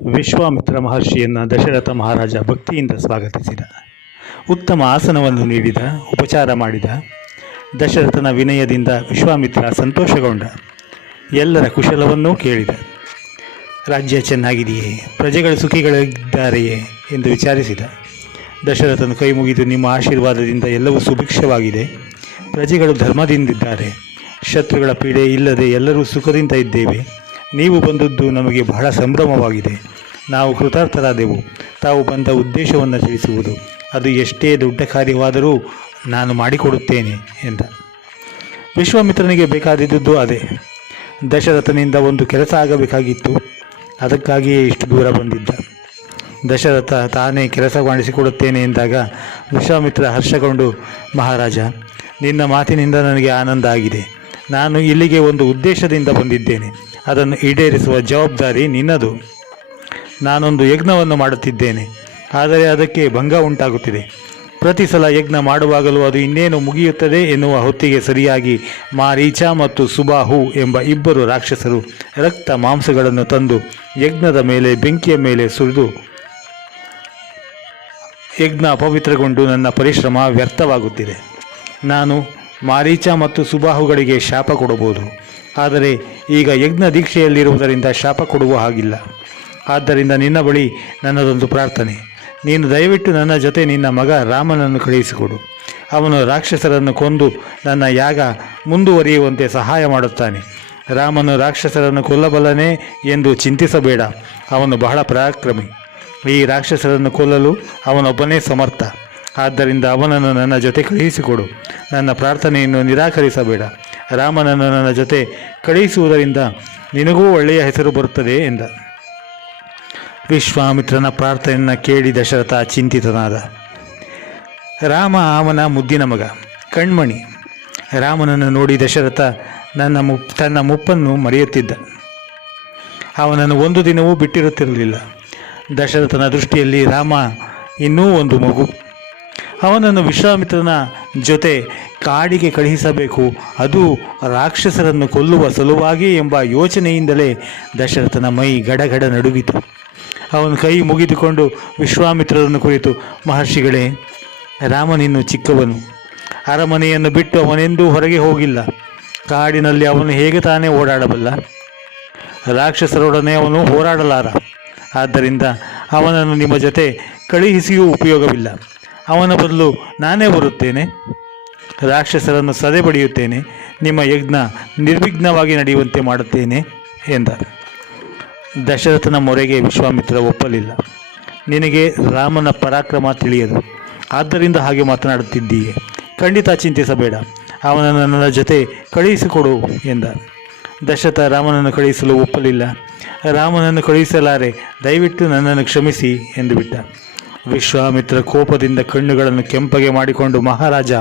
ವಿಶ್ವಾಮಿತ್ರ ಮಹರ್ಷಿಯನ್ನು ದಶರಥ ಮಹಾರಾಜ ಭಕ್ತಿಯಿಂದ ಸ್ವಾಗತಿಸಿದ. ಉತ್ತಮ ಆಸನವನ್ನು ನೀಡಿದ, ಉಪಚಾರ ಮಾಡಿದ. ದಶರಥನ ವಿನಯದಿಂದ ವಿಶ್ವಾಮಿತ್ರ ಸಂತೋಷಗೊಂಡ. ಎಲ್ಲರ ಕುಶಲವನ್ನೂ ಕೇಳಿದ. ರಾಜ್ಯ ಚೆನ್ನಾಗಿದೆಯೇ, ಪ್ರಜೆಗಳು ಸುಖಿಗಳಿದ್ದಾರೆಯೇ ಎಂದು ವಿಚಾರಿಸಿದ. ದಶರಥನು ಕೈ ಮುಗಿದು, ನಿಮ್ಮ ಆಶೀರ್ವಾದದಿಂದ ಎಲ್ಲವೂ ಸುಭಿಕ್ಷವಾಗಿದೆ. ಪ್ರಜೆಗಳು ಧರ್ಮದಿಂದಿದ್ದಾರೆ. ಶತ್ರುಗಳ ಪೀಡೆ ಇಲ್ಲದೆ ಎಲ್ಲರೂ ಸುಖದಿಂದ ಇದ್ದೇವೆ. ನೀವು ಬಂದದ್ದು ನಮಗೆ ಬಹಳ ಸಂಭ್ರಮವಾಗಿದೆ. ನಾವು ಕೃತಾರ್ಥರಾದೆವು. ತಾವು ಬಂದ ಉದ್ದೇಶವನ್ನು ತಿಳಿಸುವುದು, ಅದು ಎಷ್ಟೇ ದೊಡ್ಡ ಕಾರ್ಯವಾದರೂ ನಾನು ಮಾಡಿಕೊಡುತ್ತೇನೆ ಎಂದ. ವಿಶ್ವಾಮಿತ್ರನಿಗೆ ಬೇಕಾದಿದ್ದುದು ಅದೇ. ದಶರಥನಿಂದ ಒಂದು ಕೆಲಸ ಆಗಬೇಕಾಗಿತ್ತು. ಅದಕ್ಕಾಗಿಯೇ ಇಷ್ಟು ದೂರ ಬಂದಿದ್ದ. ದಶರಥ ತಾನೇ ಕೆಲಸ ಮಾಡಿಸಿಕೊಡುತ್ತೇನೆ ಎಂದಾಗ ವಿಶ್ವಾಮಿತ್ರ ಹರ್ಷಗೊಂಡು, ಮಹಾರಾಜ, ನಿನ್ನ ಮಾತಿನಿಂದ ನನಗೆ ಆನಂದ ಆಗಿದೆ. ನಾನು ಇಲ್ಲಿಗೆ ಒಂದು ಉದ್ದೇಶದಿಂದ ಬಂದಿದ್ದೇನೆ. ಅದನ್ನು ಈಡೇರಿಸುವ ಜವಾಬ್ದಾರಿ ನಿನ್ನದು. ನಾನೊಂದು ಯಜ್ಞವನ್ನು ಮಾಡುತ್ತಿದ್ದೇನೆ, ಆದರೆ ಅದಕ್ಕೆ ಭಂಗ ಉಂಟಾಗುತ್ತಿದೆ. ಪ್ರತಿ ಸಲ ಯಜ್ಞ ಮಾಡುವಾಗಲೂ ಅದು ಇನ್ನೇನು ಮುಗಿಯುತ್ತದೆ ಎನ್ನುವ ಹೊತ್ತಿಗೆ ಸರಿಯಾಗಿ ಮಾರೀಚ ಮತ್ತು ಸುಬಾಹು ಎಂಬ ಇಬ್ಬರು ರಾಕ್ಷಸರು ರಕ್ತ ಮಾಂಸಗಳನ್ನು ತಂದು ಯಜ್ಞದ ಮೇಲೆ ಬೆಂಕಿಯ ಮೇಲೆ ಸುರಿದು ಯಜ್ಞ ಅಪವಿತ್ರಗೊಂಡು ನನ್ನ ಪರಿಶ್ರಮ ವ್ಯರ್ಥವಾಗುತ್ತಿದೆ. ನಾನು ಮಾರೀಚ ಮತ್ತು ಸುಬಾಹುಗಳಿಗೆ ಶಾಪ ಕೊಡಬಹುದು, ಆದರೆ ಈಗ ಯಜ್ಞ ದೀಕ್ಷೆಯಲ್ಲಿರುವುದರಿಂದ ಶಾಪ ಕೊಡುವ ಹಾಗಿಲ್ಲ. ಆದ್ದರಿಂದ ನಿನ್ನ ಬಳಿ ನನ್ನದೊಂದು ಪ್ರಾರ್ಥನೆ. ನೀನು ದಯವಿಟ್ಟು ನನ್ನ ಜೊತೆ ನಿನ್ನ ಮಗ ರಾಮನನ್ನು ಕಳುಹಿಸಿಕೊಡು. ಅವನು ರಾಕ್ಷಸರನ್ನು ಕೊಂದು ನನ್ನ ಯಾಗ ಮುಂದುವರಿಯುವಂತೆ ಸಹಾಯ ಮಾಡುತ್ತಾನೆ. ರಾಮನು ರಾಕ್ಷಸರನ್ನು ಕೊಲ್ಲಬಲ್ಲನೆ ಎಂದು ಚಿಂತಿಸಬೇಡ. ಅವನು ಬಹಳ ಪರಾಕ್ರಮಿ. ಈ ರಾಕ್ಷಸರನ್ನು ಕೊಲ್ಲಲು ಅವನೊಬ್ಬನೇ ಸಮರ್ಥ. ಆದ್ದರಿಂದ ಅವನನ್ನು ನನ್ನ ಜೊತೆ ಕಳುಹಿಸಿಕೊಡು. ನನ್ನ ಪ್ರಾರ್ಥನೆಯನ್ನು ನಿರಾಕರಿಸಬೇಡ. ರಾಮನನ್ನು ನನ್ನ ಜೊತೆ ಕಳುಹಿಸುವುದರಿಂದ ನಿನಗೂ ಒಳ್ಳೆಯ ಹೆಸರು ಬರುತ್ತದೆ ಎಂದ. ವಿಶ್ವಾಮಿತ್ರನ ಪ್ರಾರ್ಥನೆಯನ್ನು ಕೇಳಿ ದಶರಥ ಚಿಂತಿತನಾದ. ರಾಮ ಅವನ ಮುದ್ದಿನ ಮಗ, ಕಣ್ಮಣಿ. ರಾಮನನ್ನು ನೋಡಿ ದಶರಥ ತನ್ನ ಮುಪ್ಪನ್ನು ಮರೆಯುತ್ತಿದ್ದ. ಅವನನ್ನು ಒಂದು ದಿನವೂ ಬಿಟ್ಟಿರುತ್ತಿರಲಿಲ್ಲ. ದಶರಥನ ದೃಷ್ಟಿಯಲ್ಲಿ ರಾಮ ಇನ್ನೂ ಒಂದು ಮಗು. ಅವನನ್ನು ವಿಶ್ವಾಮಿತ್ರನ ಜೊತೆ ಕಾಡಿಗೆ ಕಳುಹಿಸಬೇಕು, ಅದು ರಾಕ್ಷಸರನ್ನು ಕೊಲ್ಲುವ ಸಲುವಾಗಿ ಎಂಬ ಯೋಚನೆಯಿಂದಲೇ ದಶರಥನ ಮೈ ಗಡಗಡ ನಡುಗಿತು. ಅವನು ಕೈ ಮುಗಿದುಕೊಂಡು ವಿಶ್ವಾಮಿತ್ರರನ್ನು ಕುರಿತು, ಮಹರ್ಷಿಗಳೇ, ರಾಮನಿನ್ನು ಚಿಕ್ಕವನು. ಅರಮನೆಯನ್ನು ಬಿಟ್ಟು ಅವನೆಂದೂ ಹೊರಗೆ ಹೋಗಿಲ್ಲ. ಕಾಡಿನಲ್ಲಿ ಅವನು ಹೇಗೆ ತಾನೇ ಓಡಾಡಬಲ್ಲ? ರಾಕ್ಷಸರೊಡನೆ ಅವನು ಹೋರಾಡಲಾರ. ಆದ್ದರಿಂದ ಅವನನ್ನು ನಿಮ್ಮ ಜೊತೆ ಕಳುಹಿಸಿಯೂ ಉಪಯೋಗವಿಲ್ಲ. ಅವನ ಬದಲು ನಾನೇ ಬರುತ್ತೇನೆ. ರಾಕ್ಷಸರನ್ನು ಸದೆ ಬಡಿಯುತ್ತೇನೆ. ನಿಮ್ಮ ಯಜ್ಞ ನಿರ್ವಿಘ್ನವಾಗಿ ನಡೆಯುವಂತೆ ಮಾಡುತ್ತೇನೆ ಎಂದ. ದಶರಥನ ಮೊರೆಗೆ ವಿಶ್ವಾಮಿತ್ರ ಒಪ್ಪಲಿಲ್ಲ. ನಿನಗೆ ರಾಮನ ಪರಾಕ್ರಮ ತಿಳಿಯದು, ಆದ್ದರಿಂದ ಹಾಗೆ ಮಾತನಾಡುತ್ತಿದ್ದೀಯೆ. ಖಂಡಿತ ಚಿಂತಿಸಬೇಡ. ಅವನನ್ನು ನನ್ನ ಜೊತೆ ಕಳುಹಿಸಿಕೊಡು ಎಂದ. ದಶರಥ ರಾಮನನ್ನು ಕಳುಹಿಸಲು ಒಪ್ಪಲಿಲ್ಲ. ರಾಮನನ್ನು ಕಳುಹಿಸಲಾರೆ, ದಯವಿಟ್ಟು ನನ್ನನ್ನು ಕ್ಷಮಿಸಿ ಎಂದು ಬಿಟ್ಟ. ವಿಶ್ವಾಮಿತ್ರ ಕೋಪದಿಂದ ಕಣ್ಣುಗಳನ್ನು ಕೆಂಪಗೆ ಮಾಡಿಕೊಂಡು, ಮಹಾರಾಜ,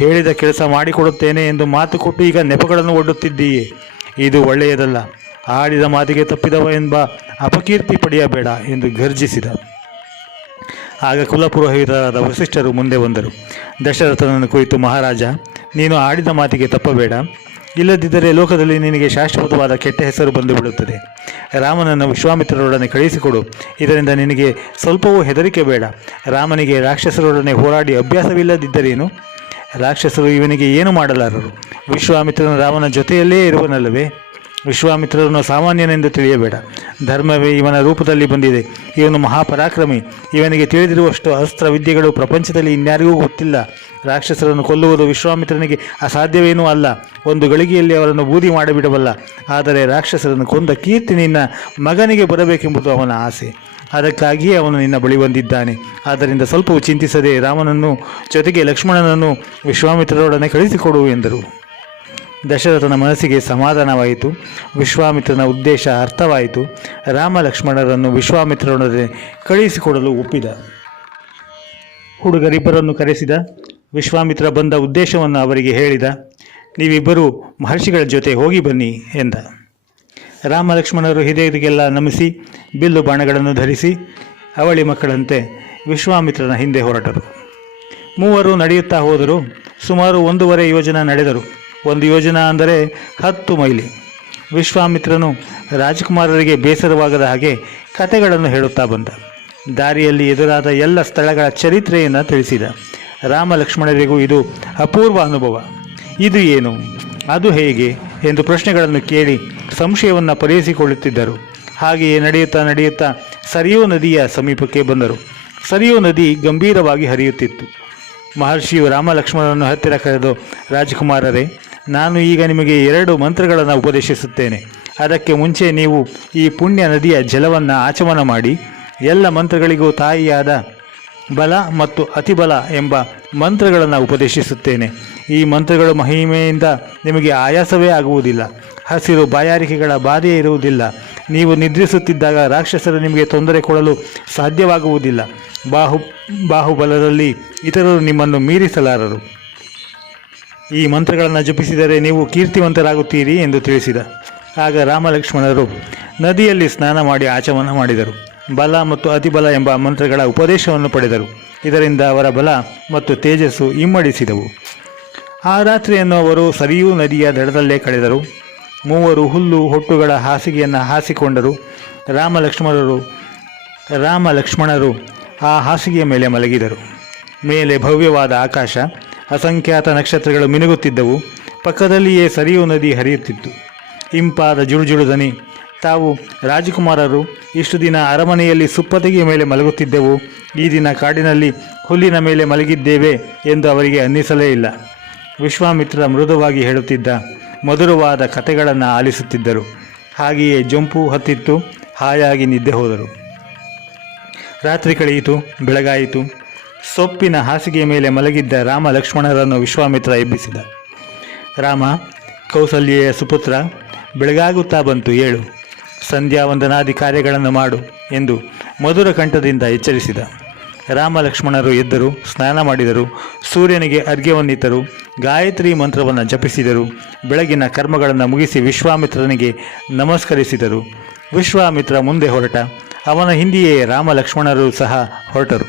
ಹೇಳಿದ ಕೆಲಸ ಮಾಡಿಕೊಡುತ್ತೇನೆ ಎಂದು ಮಾತು ಕೊಟ್ಟು ಈಗ ನೆಪಗಳನ್ನು ಒಡ್ಡುತ್ತಿದ್ದೀಯೆ. ಇದು ಒಳ್ಳೆಯದಲ್ಲ. ಆಡಿದ ಮಾತಿಗೆ ತಪ್ಪಿದವ ಎಂಬ ಅಪಕೀರ್ತಿ ಪಡೆಯಬೇಡ ಎಂದು ಗರ್ಜಿಸಿದ. ಆಗ ಕುಲಪುರೋಹಿತರಾದ ವಸಿಷ್ಠರು ಮುಂದೆ ಬಂದರು. ದಶರಥನನ್ನು ಕುರಿತು, ಮಹಾರಾಜ, ನೀನು ಆಡಿದ ಮಾತಿಗೆ ತಪ್ಪಬೇಡ. ಇಲ್ಲದಿದ್ದರೆ ಲೋಕದಲ್ಲಿ ನಿನಗೆ ಶಾಶ್ವತವಾದ ಕೆಟ್ಟ ಹೆಸರು ಬಂದು ಬಿಡುತ್ತದೆ. ರಾಮನನ್ನು ವಿಶ್ವಾಮಿತ್ರರೊಡನೆ ಕಳುಹಿಸಿಕೊಡು. ಇದರಿಂದ ನಿನಗೆ ಸ್ವಲ್ಪವೂ ಹೆದರಿಕೆ ಬೇಡ. ರಾಮನಿಗೆ ರಾಕ್ಷಸರೊಡನೆ ಹೋರಾಡಿ ಅಭ್ಯಾಸವಿಲ್ಲದಿದ್ದರೇನು? ರಾಕ್ಷಸರು ಇವನಿಗೆ ಏನು ಮಾಡಲಾರರು. ವಿಶ್ವಾಮಿತ್ರನು ರಾಮನ ಜೊತೆಯಲ್ಲೇ ಇರುವನಲ್ಲವೇ? ವಿಶ್ವಾಮಿತ್ರರನ್ನು ಸಾಮಾನ್ಯನೆಂದು ತಿಳಿಯಬೇಡ. ಧರ್ಮವೇ ಇವನ ರೂಪದಲ್ಲಿ ಬಂದಿದೆ. ಇವನು ಮಹಾಪರಾಕ್ರಮಿ. ಇವನಿಗೆ ತಿಳಿದಿರುವಷ್ಟು ಅಸ್ತ್ರ ವಿದ್ಯೆಗಳು ಪ್ರಪಂಚದಲ್ಲಿ ಇನ್ಯಾರಿಗೂ ಗೊತ್ತಿಲ್ಲ. ರಾಕ್ಷಸರನ್ನು ಕೊಲ್ಲುವುದು ವಿಶ್ವಾಮಿತ್ರನಿಗೆ ಅಸಾಧ್ಯವೇನೂ ಅಲ್ಲ. ಒಂದು ಗಳಿಗೆಯಲ್ಲಿ ಅವರನ್ನು ಬೂದಿ ಮಾಡಿಬಿಡಬಲ್ಲ. ಆದರೆ ರಾಕ್ಷಸರನ್ನು ಕೊಂದ ಕೀರ್ತಿ ನಿನ್ನ ಮಗನಿಗೆ ಬರಬೇಕೆಂಬುದು ಅವನ ಆಸೆ. ಅದಕ್ಕಾಗಿಯೇ ಅವನು ನಿನ್ನ ಬಳಿ ಬಂದಿದ್ದಾನೆ. ಆದ್ದರಿಂದ ಸ್ವಲ್ಪವೂ ಚಿಂತಿಸದೆ ರಾಮನನ್ನು ಜೊತೆಗೆ ಲಕ್ಷ್ಮಣನನ್ನು ವಿಶ್ವಾಮಿತ್ರರೊಡನೆ ಕಳಿಸಿಕೊಡು ಎಂದರು. ದಶರಥನ ಮನಸ್ಸಿಗೆ ಸಮಾಧಾನವಾಯಿತು. ವಿಶ್ವಾಮಿತ್ರನ ಉದ್ದೇಶ ಅರ್ಥವಾಯಿತು. ರಾಮ ಲಕ್ಷ್ಮಣರನ್ನು ವಿಶ್ವಾಮಿತ್ರರೊಡನೆ ಕಳುಹಿಸಿಕೊಡಲು ಒಪ್ಪಿದ. ಹುಡುಗರಿಬ್ಬರನ್ನು ಕರೆಸಿದ. ವಿಶ್ವಾಮಿತ್ರ ಬಂದ ಉದ್ದೇಶವನ್ನು ಅವರಿಗೆ ಹೇಳಿದ. ನೀವಿಬ್ಬರೂ ಮಹರ್ಷಿಗಳ ಜೊತೆ ಹೋಗಿ ಬನ್ನಿ ಎಂದ. ರಾಮ ಲಕ್ಷ್ಮಣರು ಹಿರಿಯರಿಗೆಲ್ಲ ನಮಿಸಿ ಬಿಲ್ಲು ಬಾಣಗಳನ್ನು ಧರಿಸಿ ಅವಳಿ ಮಕ್ಕಳಂತೆ ವಿಶ್ವಾಮಿತ್ರನ ಹಿಂದೆ ಹೊರಟರು. ಮೂವರು ನಡೆಯುತ್ತಾ ಹೋದರು. ಸುಮಾರು 1.5 ಯೋಜನ ನಡೆದರು. ಒಂದು ಯೋಜನ ಅಂದರೆ 10 ಮೈಲಿ. ವಿಶ್ವಾಮಿತ್ರನು ರಾಜಕುಮಾರರಿಗೆ ಬೇಸರವಾಗದ ಹಾಗೆ ಕಥೆಗಳನ್ನು ಹೇಳುತ್ತಾ ಬಂದ. ದಾರಿಯಲ್ಲಿ ಎದುರಾದ ಎಲ್ಲ ಸ್ಥಳಗಳ ಚರಿತ್ರೆಯನ್ನು ತಿಳಿಸಿದ. ರಾಮ ಲಕ್ಷ್ಮಣರಿಗೂ ಇದು ಅಪೂರ್ವ ಅನುಭವ. ಇದು ಏನು, ಅದು ಹೇಗೆ ಎಂದು ಪ್ರಶ್ನೆಗಳನ್ನು ಕೇಳಿ ಸಂಶಯವನ್ನು ಪರಿಹರಿಸಿಕೊಳ್ಳುತ್ತಿದ್ದರು. ಹಾಗೆಯೇ ನಡೆಯುತ್ತಾ ಸರಿಯೂ ನದಿಯ ಸಮೀಪಕ್ಕೆ ಬಂದರು. ಸರಿಯೂ ನದಿ ಗಂಭೀರವಾಗಿ ಹರಿಯುತ್ತಿತ್ತು. ಮಹರ್ಷಿಯು ರಾಮ ಲಕ್ಷ್ಮಣರನ್ನು ಹತ್ತಿರ ಕರೆದು, ರಾಜಕುಮಾರರೇ, ನಾನು ಈಗ ನಿಮಗೆ 2 ಮಂತ್ರಗಳನ್ನು ಉಪದೇಶಿಸುತ್ತೇನೆ. ಅದಕ್ಕೆ ಮುಂಚೆ ನೀವು ಈ ಪುಣ್ಯ ನದಿಯ ಜಲವನ್ನು ಆಚಮನ ಮಾಡಿ ಎಲ್ಲ ಮಂತ್ರಗಳಿಗೂ ತಾಯಿಯಾದ ಬಲ ಮತ್ತು ಅತಿಬಲ ಎಂಬ ಮಂತ್ರಗಳನ್ನು ಉಪದೇಶಿಸುತ್ತೇನೆ. ಈ ಮಂತ್ರಗಳ ಮಹಿಮೆಯಿಂದ ನಿಮಗೆ ಆಯಾಸವೇ ಆಗುವುದಿಲ್ಲ. ಹಸಿರು ಬಾಯಾರಿಕೆಗಳ ಬಾಧೆಯೇ ಇರುವುದಿಲ್ಲ. ನೀವು ನಿದ್ರಿಸುತ್ತಿದ್ದಾಗ ರಾಕ್ಷಸರು ನಿಮಗೆ ತೊಂದರೆ ಕೊಡಲು ಸಾಧ್ಯವಾಗುವುದಿಲ್ಲ. ಬಾಹುಬಲದಲ್ಲಿ ಇತರರು ನಿಮ್ಮನ್ನು ಮೀರಿಸಲಾರರು. ಈ ಮಂತ್ರಗಳನ್ನು ಜಪಿಸಿದರೆ ನೀವು ಕೀರ್ತಿವಂತರಾಗುತ್ತೀರಿ ಎಂದು ತಿಳಿಸಿದ. ಆಗ ರಾಮ ಲಕ್ಷ್ಮಣರು ನದಿಯಲ್ಲಿ ಸ್ನಾನ ಮಾಡಿ ಆಚಮನ ಮಾಡಿದರು. ಬಲ ಮತ್ತು ಅತಿಬಲ ಎಂಬ ಮಂತ್ರಗಳ ಉಪದೇಶವನ್ನು ಪಡೆದರು. ಇದರಿಂದ ಅವರ ಬಲ ಮತ್ತು ತೇಜಸ್ಸು ಇಮ್ಮಡಿಸಿದವು. ಆ ರಾತ್ರಿಯನ್ನು ಅವರು ಸರಿಯೂ ನದಿಯ ದಡದಲ್ಲೇ ಕಳೆದರು. ಮೂವರು ಹುಲ್ಲು ಹೊಟ್ಟುಗಳ ಹಾಸಿಗೆಯನ್ನು ಹಾಸಿಕೊಂಡರು. ರಾಮ ಲಕ್ಷ್ಮಣರು ಆ ಹಾಸಿಗೆಯ ಮೇಲೆ ಮಲಗಿದರು. ಮೇಲೆ ಭವ್ಯವಾದ ಆಕಾಶ, ಅಸಂಖ್ಯಾತ ನಕ್ಷತ್ರಗಳು ಮಿನುಗುತ್ತಿದ್ದವು. ಪಕ್ಕದಲ್ಲಿಯೇ ಸರಿಯೂ ನದಿ ಹರಿಯುತ್ತಿತ್ತು. ಇಂಪಾದ ಜುಳುಜುಳು ದನಿ. ತಾವು ರಾಜಕುಮಾರರು ಇಷ್ಟು ದಿನ ಅರಮನೆಯಲ್ಲಿ ಸುಪ್ಪತ್ತಿಗೆಯ ಮೇಲೆ ಮಲಗುತ್ತಿದ್ದೆವು, ಈ ದಿನ ಕಾಡಿನಲ್ಲಿ ಹುಲ್ಲಿನ ಮೇಲೆ ಮಲಗಿದ್ದೇವೆ ಎಂದು ಅವರಿಗೆ ಅನ್ನಿಸಲೇ ಇಲ್ಲ. ವಿಶ್ವಾಮಿತ್ರ ಮೃದುವಾಗಿ ಹೇಳುತ್ತಿದ್ದ ಮಧುರವಾದ ಕಥೆಗಳನ್ನು ಆಲಿಸುತ್ತಿದ್ದರು. ಹಾಗೆಯೇ ಜಂಪು ಹತ್ತಿತ್ತು. ಹಾಯಾಗಿ ನಿದ್ದೆ ಹೋದರು. ರಾತ್ರಿ ಕಳೆಯಿತು, ಬೆಳಗಾಯಿತು. ಸೊಪ್ಪಿನ ಹಾಸಿಗೆಯ ಮೇಲೆ ಮಲಗಿದ್ದ ರಾಮ ಲಕ್ಷ್ಮಣರನ್ನು ವಿಶ್ವಾಮಿತ್ರ ಎಬ್ಬಿಸಿದ. ರಾಮ, ಕೌಸಲ್ಯೆಯ ಸುಪುತ್ರ, ಬೆಳಗಾಗುತ್ತಾ ಬಂತು, ಏಳು. ಸಂಧ್ಯಾವಂದನಾದಿ ಕಾರ್ಯಗಳನ್ನು ಮಾಡು ಎಂದು ಮಧುರ ಕಂಠದಿಂದ ಎಚ್ಚರಿಸಿದ. ರಾಮ ಲಕ್ಷ್ಮಣರು ಎದ್ದರು, ಸ್ನಾನ ಮಾಡಿದರು, ಸೂರ್ಯನಿಗೆ ಅರ್ಘ್ಯವನ್ನಿತ್ತರು, ಗಾಯತ್ರಿ ಮಂತ್ರವನ್ನು ಜಪಿಸಿದರು. ಬೆಳಗಿನ ಕರ್ಮಗಳನ್ನು ಮುಗಿಸಿ ವಿಶ್ವಾಮಿತ್ರನಿಗೆ ನಮಸ್ಕರಿಸಿದರು. ವಿಶ್ವಾಮಿತ್ರ ಮುಂದೆ ಹೊರಟ. ಅವನ ಹಿಂದೆಯೇ ರಾಮ ಲಕ್ಷ್ಮಣರು ಸಹ ಹೊರಟರು.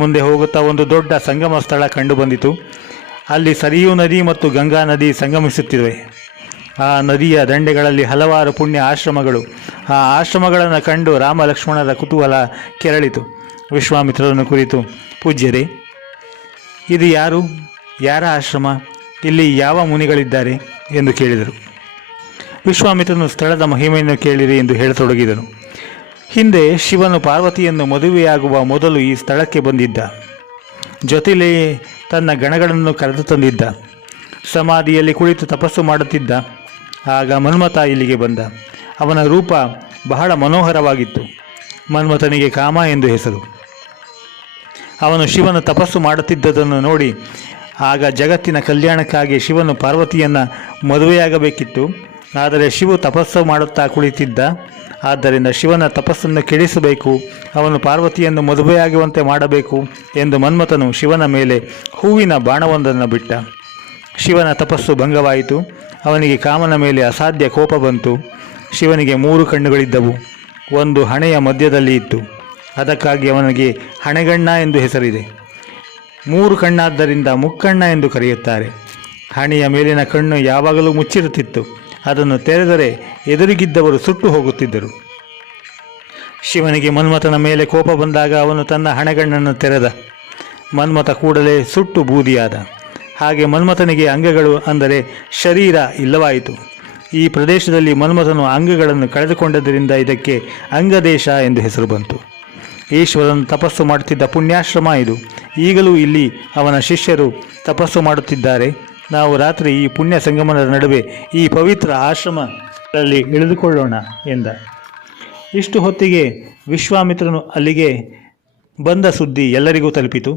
ಮುಂದೆ ಹೋಗುತ್ತಾ ಒಂದು ದೊಡ್ಡ ಸಂಗಮ ಸ್ಥಳ ಕಂಡುಬಂದಿತು. ಅಲ್ಲಿ ಸರಿಯೂ ನದಿ ಮತ್ತು ಗಂಗಾ ನದಿ ಸಂಗಮಿಸುತ್ತಿವೆ. ಆ ನದಿಯ ದಂಡೆಗಳಲ್ಲಿ ಹಲವಾರು ಪುಣ್ಯ ಆಶ್ರಮಗಳು. ಆ ಆಶ್ರಮಗಳನ್ನು ಕಂಡು ರಾಮ ಲಕ್ಷ್ಮಣರ ಕುತೂಹಲ ಕೆರಳಿತು. ವಿಶ್ವಾಮಿತ್ರರನ್ನು ಕುರಿತು, ಪೂಜ್ಯರೇ, ಇದು ಯಾರ ಆಶ್ರಮ? ಇಲ್ಲಿ ಯಾವ ಮುನಿಗಳಿದ್ದಾರೆ ಎಂದು ಕೇಳಿದರು. ವಿಶ್ವಾಮಿತ್ರನು ಸ್ಥಳದ ಮಹಿಮೆಯನ್ನು ಕೇಳಿರಿ ಎಂದು ಹೇಳತೊಡಗಿದನು. ಹಿಂದೆ ಶಿವನು ಪಾರ್ವತಿಯನ್ನು ಮದುವೆಯಾಗುವ ಮೊದಲು ಈ ಸ್ಥಳಕ್ಕೆ ಬಂದಿದ್ದ. ಜೊತೆಲೆಯೇ ತನ್ನ ಗಣಗಳನ್ನು ಕರೆದು ತಂದಿದ್ದ. ಸಮಾಧಿಯಲ್ಲಿ ಕುಳಿತು ತಪಸ್ಸು ಮಾಡುತ್ತಿದ್ದ. ಆಗ ಮನ್ಮಥ ಇಲ್ಲಿಗೆ ಬಂದ. ಅವನ ರೂಪ ಬಹಳ ಮನೋಹರವಾಗಿತ್ತು. ಮನ್ಮಥನಿಗೆ ಕಾಮ ಎಂದು ಹೆಸರು. ಅವನು ಶಿವನ ತಪಸ್ಸು ಮಾಡುತ್ತಿದ್ದುದನ್ನು ನೋಡಿ ಆಗ ಜಗತ್ತಿನ ಕಲ್ಯಾಣಕ್ಕಾಗಿ ಶಿವನು ಪಾರ್ವತಿಯನ್ನು ಮದುವೆಯಾಗಬೇಕಿತ್ತು. ಆದರೆ ಶಿವು ತಪಸ್ಸು ಮಾಡುತ್ತಾ ಕುಳಿತಿದ್ದ. ಆದ್ದರಿಂದ ಶಿವನ ತಪಸ್ಸನ್ನು ಕೆಡಿಸಬೇಕು, ಅವನು ಪಾರ್ವತಿಯನ್ನು ಮದುವೆಯಾಗುವಂತೆ ಮಾಡಬೇಕು ಎಂದು ಮನ್ಮಥನು ಶಿವನ ಮೇಲೆ ಹೂವಿನ ಬಾಣವೊಂದನ್ನು ಬಿಟ್ಟ. ಶಿವನ ತಪಸ್ಸು ಭಂಗವಾಯಿತು. ಅವನಿಗೆ ಕಾಮನ ಮೇಲೆ ಅಸಾಧ್ಯ ಕೋಪ ಬಂತು. ಶಿವನಿಗೆ 3 ಕಣ್ಣುಗಳಿದ್ದವು. ಒಂದು ಹಣೆಯ ಮಧ್ಯದಲ್ಲಿ ಇತ್ತು. ಅದಕ್ಕಾಗಿ ಅವನಿಗೆ ಹಣೆಗಣ್ಣ ಎಂದು ಹೆಸರಿದೆ. 3 ಕಣ್ಣಾದ್ದರಿಂದ ಮುಕ್ಕಣ್ಣ ಎಂದು ಕರೆಯುತ್ತಾರೆ. ಹಣೆಯ ಮೇಲಿನ ಕಣ್ಣು ಯಾವಾಗಲೂ ಮುಚ್ಚಿರುತ್ತಿತ್ತು. ಅದನ್ನು ತೆರೆದರೆ ಎದುರಿಗಿದ್ದವರು ಸುಟ್ಟು ಹೋಗುತ್ತಿದ್ದರು. ಶಿವನಿಗೆ ಮನ್ಮಥನ ಮೇಲೆ ಕೋಪ ಬಂದಾಗ ಅವನು ತನ್ನ ಹಣೆಗಣ್ಣನ್ನು ತೆರೆದ. ಮನ್ಮಥ ಕೂಡಲೇ ಸುಟ್ಟು ಬೂದಿಯಾದ. ಹಾಗೆ ಮನ್ಮಥನಿಗೆ ಅಂಗಗಳು ಅಂದರೆ ಶರೀರ ಇಲ್ಲವಾಯಿತು. ಈ ಪ್ರದೇಶದಲ್ಲಿ ಮನ್ಮಥನು ಅಂಗಗಳನ್ನು ಕಳೆದುಕೊಂಡದ್ದರಿಂದ ಇದಕ್ಕೆ ಅಂಗದೇಶ ಎಂದು ಹೆಸರು ಬಂತು. ಈಶ್ವರನು ತಪಸ್ಸು ಮಾಡುತ್ತಿದ್ದ ಪುಣ್ಯಾಶ್ರಮ ಇದು. ಈಗಲೂ ಇಲ್ಲಿ ಅವನ ಶಿಷ್ಯರು ತಪಸ್ಸು ಮಾಡುತ್ತಿದ್ದಾರೆ. ನಾವು ರಾತ್ರಿ ಈ ಪುಣ್ಯ ಸಂಗಮದ ನಡುವೆ ಈ ಪವಿತ್ರ ಆಶ್ರಮದಲ್ಲಿ ಇಳಿದುಕೊಳ್ಳೋಣ ಎಂದ. ಇಷ್ಟು ಹೊತ್ತಿಗೆ ವಿಶ್ವಾಮಿತ್ರನು ಅಲ್ಲಿಗೆ ಬಂದ ಸುದ್ದಿ ಎಲ್ಲರಿಗೂ ತಲುಪಿತು.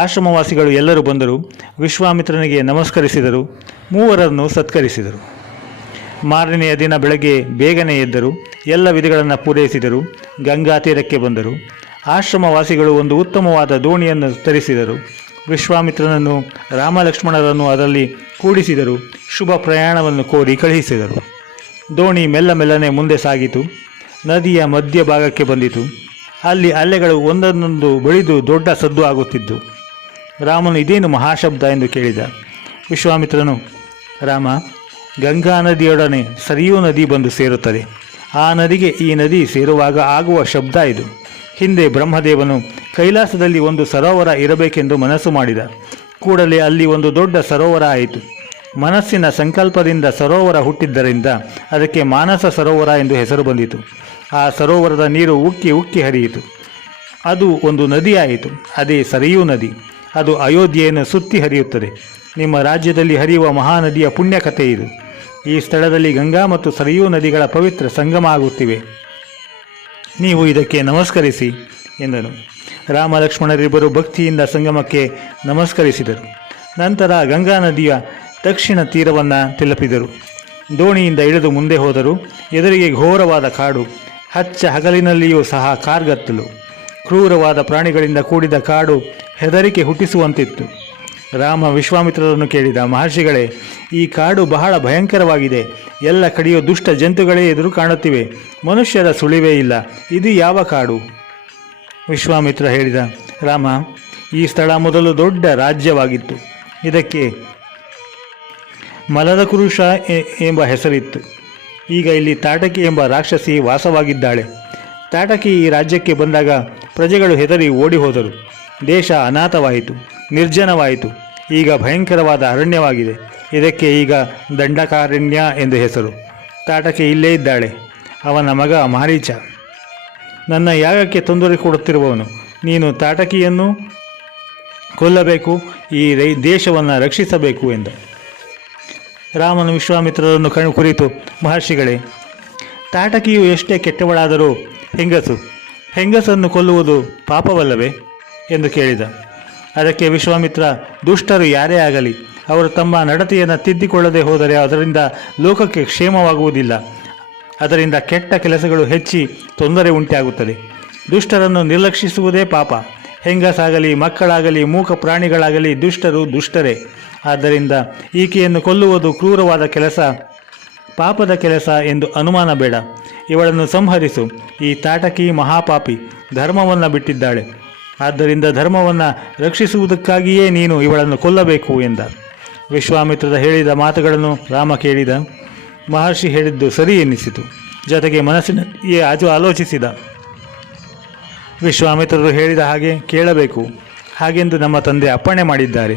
ಆಶ್ರಮವಾಸಿಗಳು ಎಲ್ಲರೂ ಬಂದರು. ವಿಶ್ವಾಮಿತ್ರನಿಗೆ ನಮಸ್ಕರಿಸಿದರು. 3ರನ್ನು ಸತ್ಕರಿಸಿದರು. ಮಾರನೆಯ ದಿನ ಬೆಳಗ್ಗೆ ಬೇಗನೆ ಎದ್ದರು. ಎಲ್ಲ ವಿಧಿಗಳನ್ನು ಪೂರೈಸಿದರು. ಗಂಗಾ ತೀರಕ್ಕೆ ಬಂದರು. ಆಶ್ರಮವಾಸಿಗಳು ಒಂದು ಉತ್ತಮವಾದ ದೋಣಿಯನ್ನು ತರಿಸಿದರು. ವಿಶ್ವಾಮಿತ್ರನನ್ನು ರಾಮ ಲಕ್ಷ್ಮಣರನ್ನು ಅದರಲ್ಲಿ ಕೂಡಿಸಿದರು. ಶುಭ ಪ್ರಯಾಣವನ್ನು ಕೋರಿ ಕಳುಹಿಸಿದರು. ದೋಣಿ ಮೆಲ್ಲನೆ ಮುಂದೆ ಸಾಗಿತು. ನದಿಯ ಮಧ್ಯಭಾಗಕ್ಕೆ ಬಂದಿತು. ಅಲ್ಲಿ ಅಲೆಗಳು ಒಂದನ್ನೊಂದು ಬಳಿದು ದೊಡ್ಡ ಸದ್ದು ಆಗುತ್ತಿದ್ದು. ರಾಮನು ಇದೇನು ಮಹಾಶಬ್ದ ಎಂದು ಕೇಳಿದ. ವಿಶ್ವಾಮಿತ್ರನು, ರಾಮ, ಗಂಗಾ ನದಿಯೊಡನೆ ಸರಿಯೂ ನದಿ ಬಂದು ಸೇರುತ್ತದೆ. ಆ ನದಿಗೆ ಈ ನದಿ ಸೇರುವಾಗ ಆಗುವ ಶಬ್ದ ಇದು. ಹಿಂದೆ ಬ್ರಹ್ಮದೇವನು ಕೈಲಾಸದಲ್ಲಿ ಒಂದು ಸರೋವರ ಇರಬೇಕೆಂದು ಮನಸ್ಸು ಮಾಡಿದ. ಕೂಡಲೇ ಅಲ್ಲಿ ಒಂದು ದೊಡ್ಡ ಸರೋವರ ಆಯಿತು. ಮನಸ್ಸಿನ ಸಂಕಲ್ಪದಿಂದ ಸರೋವರ ಹುಟ್ಟಿದ್ದರಿಂದ ಅದಕ್ಕೆ ಮಾನಸ ಸರೋವರ ಎಂದು ಹೆಸರು ಬಂದಿತು. ಆ ಸರೋವರದ ನೀರು ಉಕ್ಕಿ ಉಕ್ಕಿ ಹರಿಯಿತು. ಅದು ಒಂದು ನದಿಯಾಯಿತು. ಅದೇ ಸರಿಯೂ ನದಿ. ಅದು ಅಯೋಧ್ಯೆಯನ್ನು ಸುತ್ತಿ ಹರಿಯುತ್ತದೆ. ನಿಮ್ಮ ರಾಜ್ಯದಲ್ಲಿ ಹರಿಯುವ ಮಹಾನದಿಯ ಪುಣ್ಯಕಥೆ ಇದು. ಈ ಸ್ಥಳದಲ್ಲಿ ಗಂಗಾ ಮತ್ತು ಸರಿಯೂ ನದಿಗಳ ಪವಿತ್ರ ಸಂಗಮ ಆಗುತ್ತಿವೆ. ನೀವು ಇದಕ್ಕೆ ನಮಸ್ಕರಿಸಿ ಎಂದನು. ರಾಮ ಲಕ್ಷ್ಮಣರಿಬ್ಬರು ಭಕ್ತಿಯಿಂದ ಸಂಗಮಕ್ಕೆ ನಮಸ್ಕರಿಸಿದರು. ನಂತರ ಗಂಗಾ ನದಿಯ ದಕ್ಷಿಣ ತೀರವನ್ನು ತಲುಪಿದರು. ದೋಣಿಯಿಂದ ಇಳಿದು ಮುಂದೆ ಹೋದರು. ಎದುರಿಗೆ ಘೋರವಾದ ಕಾಡು, ಹಚ್ಚ ಹಗಲಿನಲ್ಲಿಯೂ ಸಹ ಕಾರ್ಗತ್ತಲು. ಕ್ರೂರವಾದ ಪ್ರಾಣಿಗಳಿಂದ ಕೂಡಿದ ಕಾಡು ಹೆದರಿಕೆ ಹುಟ್ಟಿಸುವಂತಿತ್ತು. ರಾಮ ವಿಶ್ವಾಮಿತ್ರರನ್ನು ಕೇಳಿದ, ಮಹರ್ಷಿಗಳೇ, ಈ ಕಾಡು ಬಹಳ ಭಯಂಕರವಾಗಿದೆ. ಎಲ್ಲ ಕಡೆಯೂ ದುಷ್ಟ ಜಂತುಗಳೇ ಎದುರು ಕಾಣುತ್ತಿವೆ. ಮನುಷ್ಯರ ಸುಳಿವೇ ಇಲ್ಲ. ಇದು ಯಾವ ಕಾಡು? ವಿಶ್ವಾಮಿತ್ರ ಹೇಳಿದ, ರಾಮ, ಈ ಸ್ಥಳ ಮೊದಲು ದೊಡ್ಡ ರಾಜ್ಯವಾಗಿತ್ತು. ಇದಕ್ಕೆ ಮಲದ ಕುರುಷ ಎಂಬ ಹೆಸರಿತ್ತು. ಈಗ ಇಲ್ಲಿ ತಾಟಕಿ ಎಂಬ ರಾಕ್ಷಸಿ ವಾಸವಾಗಿದ್ದಾಳೆ. ತಾಟಕಿ ಈ ರಾಜ್ಯಕ್ಕೆ ಬಂದಾಗ ಪ್ರಜೆಗಳು ಹೆದರಿ ಓಡಿ ಹೋದರು. ದೇಶ ಅನಾಥವಾಯಿತು, ನಿರ್ಜನವಾಯಿತು. ಈಗ ಭಯಂಕರವಾದ ಅರಣ್ಯವಾಗಿದೆ. ಇದಕ್ಕೆ ಈಗ ದಂಡಕಾರಣ್ಯ ಎಂದು ಹೆಸರು. ತಾಟಕಿ ಇಲ್ಲೇ ಇದ್ದಾಳೆ. ಅವನ ಮಗ ಮಾರೀಚ ನನ್ನ ಯಾಗಕ್ಕೆ ತೊಂದರೆ ಕೊಡುತ್ತಿರುವವನು. ನೀನು ತಾಟಕಿಯನ್ನು ಕೊಲ್ಲಬೇಕು, ಈ ದೇಶವನ್ನು ರಕ್ಷಿಸಬೇಕು ಎಂದ. ರಾಮನು ವಿಶ್ವಾಮಿತ್ರರನ್ನು ಕುರಿತು, ಮಹರ್ಷಿಗಳೇ, ತಾಟಕಿಯು ಎಷ್ಟೇ ಕೆಟ್ಟವಳಾದರೂ ಹೆಂಗಸನ್ನು ಕೊಲ್ಲುವುದು ಪಾಪವಲ್ಲವೇ ಎಂದು ಕೇಳಿದ. ಅದಕ್ಕೆ ವಿಶ್ವಾಮಿತ್ರ, ದುಷ್ಟರು ಯಾರೇ ಆಗಲಿ, ಅವರು ತಮ್ಮ ನಡತೆಯನ್ನು ತಿದ್ದಿಕೊಳ್ಳದೆ ಹೋದರೆ ಅದರಿಂದ ಲೋಕಕ್ಕೆ ಕ್ಷೇಮವಾಗುವುದಿಲ್ಲ. ಅದರಿಂದ ಕೆಟ್ಟ ಕೆಲಸಗಳು ಹೆಚ್ಚಿ ತೊಂದರೆ ಉಂಟಾಗುತ್ತದೆ. ದುಷ್ಟರನ್ನು ನಿರ್ಲಕ್ಷಿಸುವುದೇ ಪಾಪ. ಹೆಂಗಸಾಗಲಿ, ಮಕ್ಕಳಾಗಲಿ, ಮೂಕ ಪ್ರಾಣಿಗಳಾಗಲಿ ದುಷ್ಟರು ದುಷ್ಟರೇ. ಆದ್ದರಿಂದ ಈಕೆಯನ್ನು ಕೊಲ್ಲುವುದು ಕ್ರೂರವಾದ ಕೆಲಸ, ಪಾಪದ ಕೆಲಸ ಎಂದು ಅನುಮಾನ ಬೇಡ. ಇವಳನ್ನು ಸಂಹರಿಸು. ಈ ತಾಟಕಿ ಮಹಾಪಾಪಿ, ಧರ್ಮವನ್ನು ಬಿಟ್ಟಿದ್ದಾಳೆ. ಆದ್ದರಿಂದ ಧರ್ಮವನ್ನು ರಕ್ಷಿಸುವುದಕ್ಕಾಗಿಯೇ ನೀನು ಇವಳನ್ನು ಕೊಲ್ಲಬೇಕು ಎಂದ. ವಿಶ್ವಾಮಿತ್ರದ ಹೇಳಿದ ಮಾತುಗಳನ್ನು ರಾಮ ಕೇಳಿದ. ಮಹರ್ಷಿ ಹೇಳಿದ್ದು ಸರಿ ಎನ್ನಿಸಿತು. ಜೊತೆಗೆ ಮನಸ್ಸಿನಲ್ಲಿ ಆಲೋಚಿಸಿದ. ವಿಶ್ವಾಮಿತ್ರರು ಹೇಳಿದ ಹಾಗೆ ಕೇಳಬೇಕು. ಹಾಗೆಂದು ನಮ್ಮ ತಂದೆ ಅಪ್ಪಣೆ ಮಾಡಿದ್ದಾರೆ.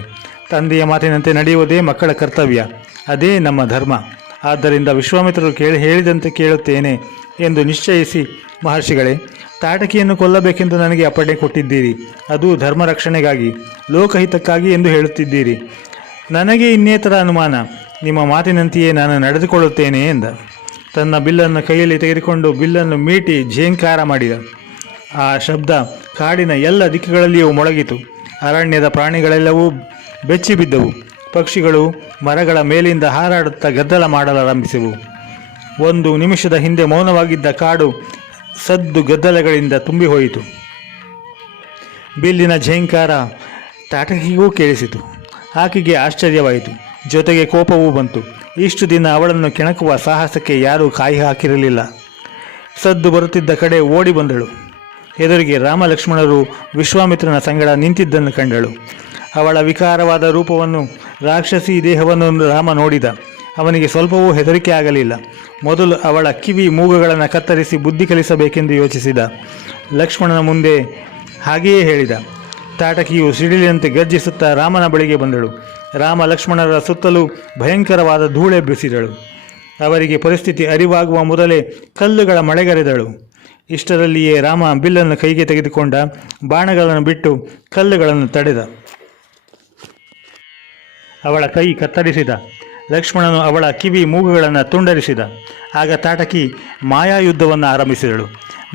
ತಂದೆಯ ಮಾತಿನಂತೆ ನಡೆಯುವುದೇ ಮಕ್ಕಳ ಕರ್ತವ್ಯ. ಅದೇ ನಮ್ಮ ಧರ್ಮ. ಆದ್ದರಿಂದ ವಿಶ್ವಾಮಿತ್ರರು ಹೇಳಿದಂತೆ ಕೇಳುತ್ತೇನೆ ಎಂದು ನಿಶ್ಚಯಿಸಿ, ಮಹರ್ಷಿಗಳೇ, ತಾಟಕಿಯನ್ನು ಕೊಲ್ಲಬೇಕೆಂದು ನನಗೆ ಅಪ್ಪಣೆ ಕೊಟ್ಟಿದ್ದೀರಿ. ಅದು ಧರ್ಮ ರಕ್ಷಣೆಗಾಗಿ, ಲೋಕಹಿತಕ್ಕಾಗಿ ಎಂದು ಹೇಳುತ್ತಿದ್ದೀರಿ. ನನಗೆ ಇನ್ನೇತರ ಅನುಮಾನ. ನಿಮ್ಮ ಮಾತಿನಂತೆಯೇ ನಾನು ನಡೆದುಕೊಳ್ಳುತ್ತೇನೆ ಎಂದ. ತನ್ನ ಬಿಲ್ಲನ್ನು ಕೈಯಲ್ಲಿ ತೆಗೆದುಕೊಂಡು ಬಿಲ್ಲನ್ನು ಮೀಟಿ ಝೇಂಕಾರ ಮಾಡಿದ. ಆ ಶಬ್ದ ಕಾಡಿನ ಎಲ್ಲ ದಿಕ್ಕುಗಳಲ್ಲಿಯೂ ಮೊಳಗಿತು. ಅರಣ್ಯದ ಪ್ರಾಣಿಗಳೆಲ್ಲವೂ ಬೆಚ್ಚಿ ಬಿದ್ದವು. ಪಕ್ಷಿಗಳು ಮರಗಳ ಮೇಲಿಂದ ಹಾರಾಡುತ್ತಾ ಗದ್ದಲ ಮಾಡಲಾರಂಭಿಸಿವು. ಒಂದು ನಿಮಿಷದ ಹಿಂದೆ ಮೌನವಾಗಿದ್ದ ಕಾಡು ಸದ್ದು ಗದ್ದಲಗಳಿಂದ ತುಂಬಿ ಹೋಯಿತು. ಬಿಲ್ಲಿನ ಝೇಂಕಾರ ತಾಟಕಿಗೂ ಕೇಳಿಸಿತು. ಆಕೆಗೆ ಆಶ್ಚರ್ಯವಾಯಿತು, ಜೊತೆಗೆ ಕೋಪವೂ ಬಂತು. ಇಷ್ಟು ದಿನ ಅವಳನ್ನು ಕೆಣಕುವ ಸಾಹಸಕ್ಕೆ ಯಾರೂ ಕಾಯಿ ಹಾಕಿರಲಿಲ್ಲ. ಸದ್ದು ಬರುತ್ತಿದ್ದ ಕಡೆ ಓಡಿ ಬಂದಳು. ಎದುರಿಗೆ ರಾಮ ಲಕ್ಷ್ಮಣರು ವಿಶ್ವಾಮಿತ್ರನ ಸಂಗಡ ನಿಂತಿದ್ದನ್ನು ಕಂಡಳು. ಅವಳ ವಿಕಾರವಾದ ರೂಪವನ್ನು, ರಾಕ್ಷಸಿ ದೇಹವನ್ನು ರಾಮ ನೋಡಿದ. ಅವನಿಗೆ ಸ್ವಲ್ಪವೂ ಹೆದರಿಕೆ ಆಗಲಿಲ್ಲ. ಮೊದಲು ಅವಳ ಕಿವಿ ಮೂಗುಗಳನ್ನು ಕತ್ತರಿಸಿ ಬುದ್ಧಿ ಕಲಿಸಬೇಕೆಂದು ಯೋಚಿಸಿದ. ಲಕ್ಷ್ಮಣನ ಮುಂದೆ ಹಾಗೆಯೇ ಹೇಳಿದ. ತಾಟಕಿಯು ಸಿಡಿಲಿನಂತೆ ಗರ್ಜಿಸುತ್ತಾ ರಾಮನ ಬಳಿಗೆ ಬಂದಳು. ರಾಮ ಲಕ್ಷ್ಮಣರ ಸುತ್ತಲೂ ಭಯಂಕರವಾದ ಧೂಳೆಬ್ಬಿಸಿದಳು. ಅವರಿಗೆ ಪರಿಸ್ಥಿತಿ ಅರಿವಾಗುವ ಮೊದಲೇ ಕಲ್ಲುಗಳ ಮಳೆಗರೆದಳು. ಇಷ್ಟರಲ್ಲಿಯೇ ರಾಮ ಬಿಲ್ಲನ್ನು ಕೈಗೆ ತೆಗೆದುಕೊಂಡ. ಬಾಣಗಳನ್ನು ಬಿಟ್ಟು ಕಲ್ಲುಗಳನ್ನು ತಡೆದ. ಅವಳ ಕೈ ಕತ್ತರಿಸಿದ. ಲಕ್ಷ್ಮಣನು ಅವಳ ಕಿವಿ ಮೂಗುಗಳನ್ನು ತುಂಡರಿಸಿದ. ಆಗ ತಾಟಕಿ ಮಾಯಾಯುದ್ಧವನ್ನು ಆರಂಭಿಸಿದಳು.